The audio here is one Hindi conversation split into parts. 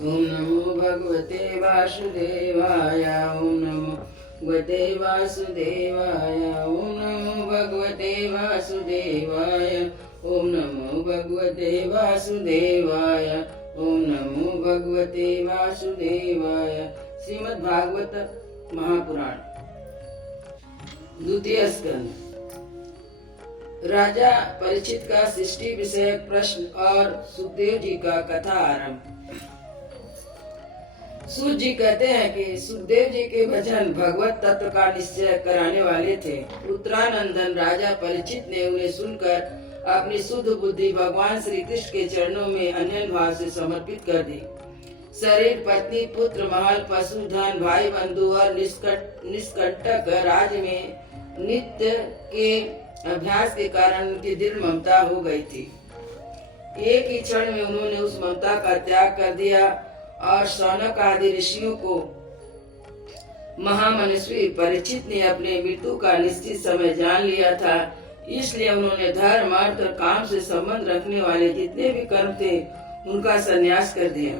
ओम नमो भगवते वासुदेवाय। ओम नमो भगवते वासुदेवाय। ओम नमो भगवते वासुदेवाय। ओम नमो भगवते वासुदेवाय। ओम नमो भगवते वासुदेवाय। श्रीमद् भागवत महापुराण द्वितीय स्कंद। राजा परीक्षित का सृष्टि विषयक प्रश्न और सुखदेव जी का कथा आरंभ। सूत जी कहते हैं कि सुखदेव जी के वचन भगवत तत्व का निश्चय कराने वाले थे। उत्तरानंदन राजा परीक्षित ने उन्हें सुनकर अपनी शुद्ध बुद्धि भगवान श्री कृष्ण के चरणों में अन्य भाव से समर्पित कर दी। शरीर, पत्नी, पुत्र, महल, पशु, धन, भाई बंधु और निष्कंटक राज्य में नित्य के अभ्यास के कारण उनकी दृढ़ ममता हो गई थी। एक ही क्षण में उन्होंने उस ममता का त्याग कर दिया और शौनक आदि ऋषियों को महामनस्वी परीक्षित ने अपने मृत्यु का निश्चित समय जान लिया था। इसलिए उन्होंने धर्म, अर्थ और काम से संबंध रखने वाले जितने भी कर्म थे उनका संन्यास कर दिया।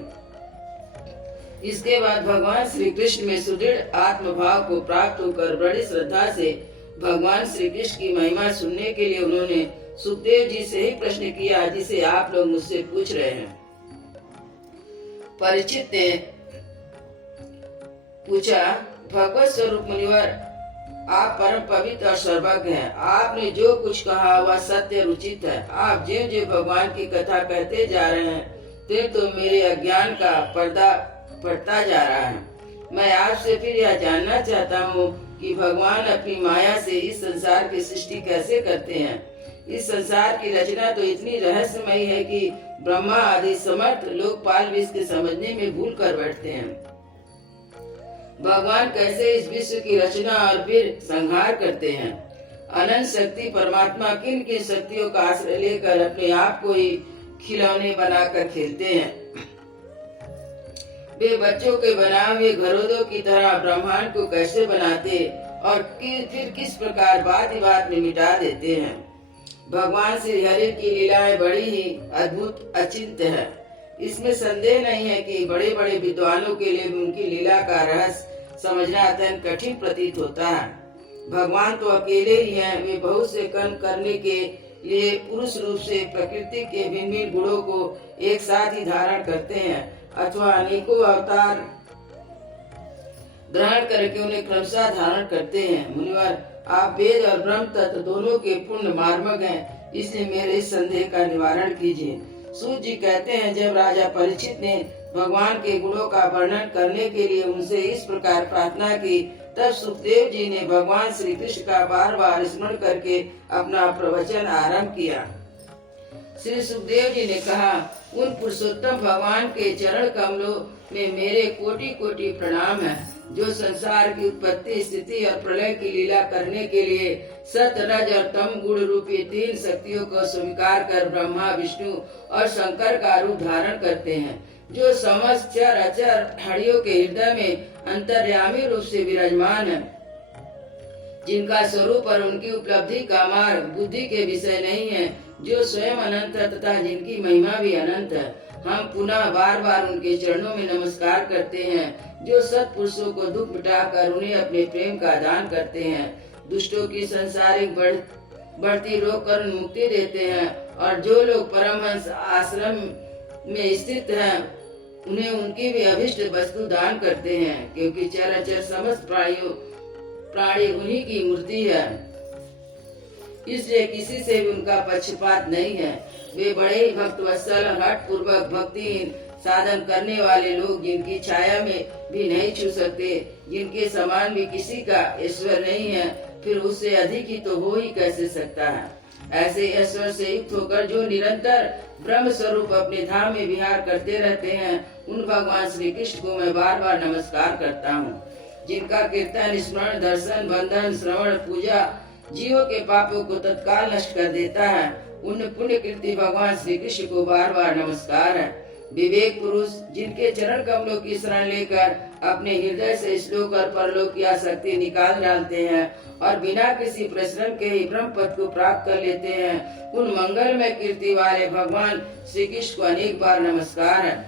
इसके बाद भगवान श्री कृष्ण में सुदृढ़ आत्मभाव को प्राप्त होकर बड़ी श्रद्धा से भगवान श्री कृष्ण की महिमा सुनने के लिए उन्होंने सुखदेव जी से ही प्रश्न किया जिसे आप लोग मुझसे पूछ रहे हैं। परीक्षित ने पूछा, भगवत स्वरूप मुनिवर, आप परम पवित्र और सर्वज्ञ हैं। आपने जो कुछ कहा वह सत्य उचित है। आप ज्यों ज्यों भगवान की कथा कहते जा रहे हैं त्यों तो मेरे अज्ञान का पर्दा फटता जा रहा है। मैं आपसे फिर यह जानना चाहता हूँ कि भगवान अपनी माया से इस संसार की सृष्टि कैसे करते हैं। इस संसार की रचना तो इतनी रहस्यमयी है कि ब्रह्मा आदि समर्थ लोकपाल भी इसके समझने में भूल कर बैठते हैं। भगवान कैसे इस विश्व की रचना और फिर संहार करते हैं। अनंत शक्ति परमात्मा किन किन शक्तियों का आश्रय लेकर अपने आप को ही खिलौने बनाकर खेलते हैं। वे बच्चों के बनाए हुए घरों की तरह ब्रह्मांड को कैसे बनाते और फिर किस प्रकार बात ही बात में मिटा देते हैं। भगवान श्री हरि की लीलाएं बड़ी ही अद्भुत अचिंत्य है। इसमें संदेह नहीं है कि बड़े बड़े विद्वानों के लिए उनकी लीला का रहस्य समझना अत्यंत कठिन प्रतीत होता है। भगवान तो अकेले ही हैं। वे बहुत से कर्म करने के लिए पुरुष रूप से प्रकृति के भिन्न भिन्न गुणों को एक साथ ही धारण करते हैं अथवा अनेकों अवतार ग्रहण करके उन्हें क्रमशः धारण करते हैं। मुनिवर, आप वेद और ब्रह्म तत्व दोनों के पूर्ण मार्मग हैं, इसलिए मेरे इस संदेह का निवारण कीजिए। सूत जी कहते हैं, जब राजा परीक्षित ने भगवान के गुणों का वर्णन करने के लिए उनसे इस प्रकार प्रार्थना की, तब सुखदेव जी ने भगवान श्री कृष्ण का बार बार स्मरण करके अपना प्रवचन आरंभ किया। श्री सुखदेव जी ने कहा, उन पुरुषोत्तम भगवान के चरण कमलों में मेरे कोटि कोटि प्रणाम है, जो संसार की उत्पत्ति, स्थिति और प्रलय की लीला करने के लिए सत, रज और तम गुण रूपी तीन शक्तियों को स्वीकार कर ब्रह्मा, विष्णु और शंकर का रूप धारण करते हैं, जो समस्त चर अचर हरियों के हृदय में अंतर्यामी रूप से विराजमान है, जिनका स्वरूप और उनकी उपलब्धि का मार्ग बुद्धि के विषय नहीं है, जो स्वयं अनंत है तथा जिनकी महिमा भी अनंत है। हम पुनः बार बार उनके चरणों में नमस्कार करते हैं, जो सत्पुरुषों को दुख मिटाकर उन्हें अपने प्रेम का दान करते हैं, दुष्टों की संसारिक बढ़ती रोक कर मुक्ति देते हैं, और जो लोग परमहंस आश्रम में स्थित हैं उन्हें उनकी भी अभिष्ट वस्तु दान करते हैं, क्योंकि चराचर समस्त प्राणी उन्हीं की मूर्ति है, इसलिए किसी से भी उनका पक्षपात नहीं है। वे बड़े ही भक्त वत्सल, हठ पूर्वक भक्तिहीन साधन करने वाले लोग, जिनकी छाया में भी नहीं छू सकते, जिनके समान भी किसी का ईश्वर नहीं है, फिर उससे अधिक ही तो हो ही कैसे सकता है। ऐसे ईश्वर से युक्त होकर जो निरंतर ब्रह्म स्वरूप अपने धाम में विहार करते रहते हैं, उन भगवान श्री कृष्ण को मैं बार बार नमस्कार करता हूँ, जिनका कीर्तन, स्मरण, दर्शन, बंधन, श्रवण, पूजा जीवों के पापों को तत्काल नष्ट कर देता है। उन पुण्य कीर्ति भगवान श्री कृष्ण को बार बार नमस्कार है। विवेक पुरुष, जिनके चरण कमलों की शरण लेकर अपने हृदय से श्लोक और परलोक की आसक्ति निकाल डालते हैं और बिना किसी परिश्रम के ही ब्रह्म पद को प्राप्त कर लेते हैं, उन मंगलमय कीर्ति वाले भगवान श्री कृष्ण को अनेक बार नमस्कार है।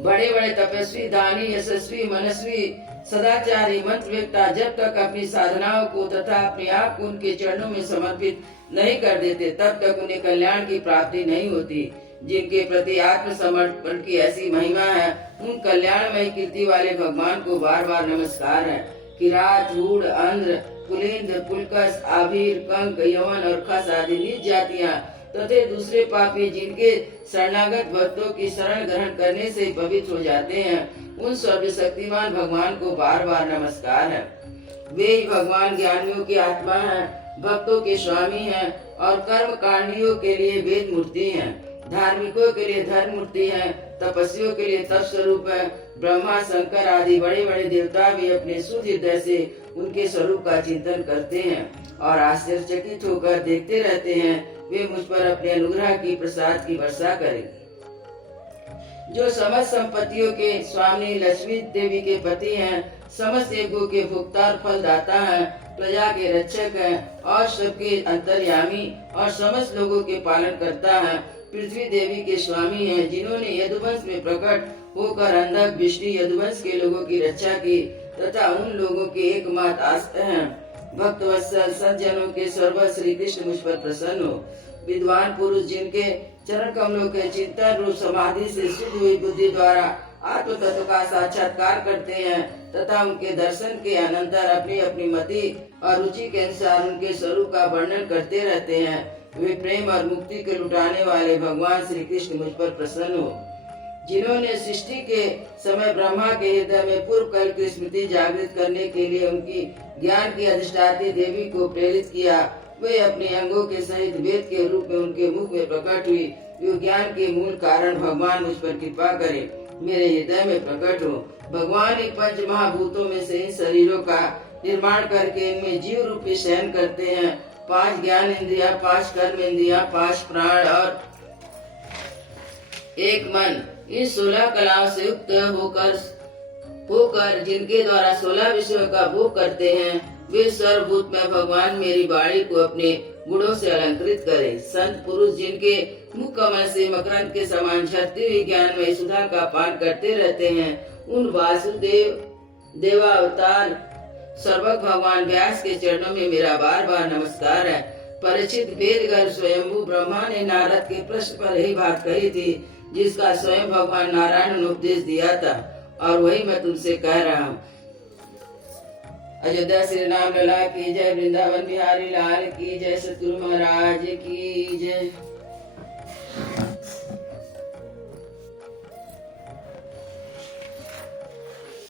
बड़े बड़े तपस्वी, दानी, यशस्वी, मनस्वी, सदाचारी, मंत्र वेत्ता जब तक अपनी साधनाओं को तथा अपने आप को उनके चरणों में समर्पित नहीं कर देते, तब तक उन्हें कल्याण की प्राप्ति नहीं होती। जिनके प्रति आत्मसमर्पण की ऐसी महिमा है, उन कल्याणमय कीर्ति वाले भगवान को बार बार नमस्कार है। किरात, रूढ़, अंध्र, पुलिंद, पुलकस, आभीर, कंक, यवन और खस आदि नीच जातियां तथा दूसरे पापी जिनके शरणागत भक्तों की शरण ग्रहण करने से पवित्र हो जाते हैं, उन सर्वशक्तिमान भगवान को बार बार नमस्कार है। वे ही भगवान ज्ञानियों की आत्मा है, भक्तों के स्वामी हैं और कर्म कांडियों के लिए वेद मूर्ति हैं, धार्मिकों के लिए धर्म मूर्ति है, तपस्वियों के लिए तप स्वरूप है। ब्रह्मा, शंकर आदि बड़े बड़े देवता भी अपने शुद्ध हृदय से उनके स्वरूप का चिंतन करते हैं और आश्चर्यचकित होकर देखते रहते हैं वे मुझ पर अपने अनुग्रह की प्रसाद की वर्षा करें। जो समस्त संपत्तियों के स्वामी लक्ष्मी देवी के पति हैं, समस्त यज्ञों के भोक्ता और फलदाता हैं, प्रजा के रक्षक हैं और सबके अंतर्यामी और समस्त लोगों के पालन करता है, पृथ्वी देवी के स्वामी हैं, जिन्होंने यदुवंश में प्रकट होकर अंधक विष्णु यदुवंश के लोगों की रक्षा की तथा उन लोगों के एकमात्र आश्रय हैं। भक्त वत्सल सज्जनों के सर्व श्री कृष्ण मुझ पर प्रसन्न हो। विद्वान पुरुष जिनके चरण कमलों के चिंतन रूप समाधि से शुद्ध हुई बुद्धि द्वारा आत्म तत्व का साक्षात्कार करते हैं तथा उनके दर्शन के अनंतर अपनी अपनी मति और रुचि के अनुसार उनके स्वरूप का वर्णन करते रहते हैं, वे प्रेम और मुक्ति के लुटाने वाले भगवान श्री कृष्ण मुझ पर प्रसन्न हो। जिन्होंने सृष्टि के समय ब्रह्मा के हृदय में पूर्व कल की स्मृति जागृत करने के लिए उनकी ज्ञान की अधिष्ठात्री देवी को प्रेरित किया, वे अपने अंगों के सहित वेद के रूप में उनके मुख में प्रकट हुई। जो ज्ञान के मूल कारण भगवान मुझ पर कृपा करे, मेरे हृदय में प्रकट हो। भगवान इन पंच महाभूतों में से इन शरीरों का निर्माण करके इनमें जीव रूपी शयन करते हैं। 5 ज्ञान इंद्रिया, 5 कर्म इंद्रिया, 5 प्राण और 1 मन, इन 16 कलाओं से युक्त होकर जिनके द्वारा 16 विषयों का भोग करते हैं, वे सर्वभूत में भगवान मेरी वाणी को अपने गुणों से अलंकृत करें। संत पुरुष जिनके मुख कमल से मकरंद के समान झरती हुई ज्ञान में सुधा का पान करते रहते हैं, उन वासुदेव देवावतार सर्वक भगवान व्यास के चरणों में मेरा बार बार नमस्कार है। परिचित वेद गर्भ स्वयंभू ब्रह्मा ने नारद के प्रश्न पर यही बात कही थी जिसका स्वयं भगवान नारायण ने उपदेश दिया था और वही मैं तुमसे कह रहा हूँ। अयोध्या श्री राम लला की जय, वृंदावन बिहारी लाल की जय, सतगुरु महाराज की जय।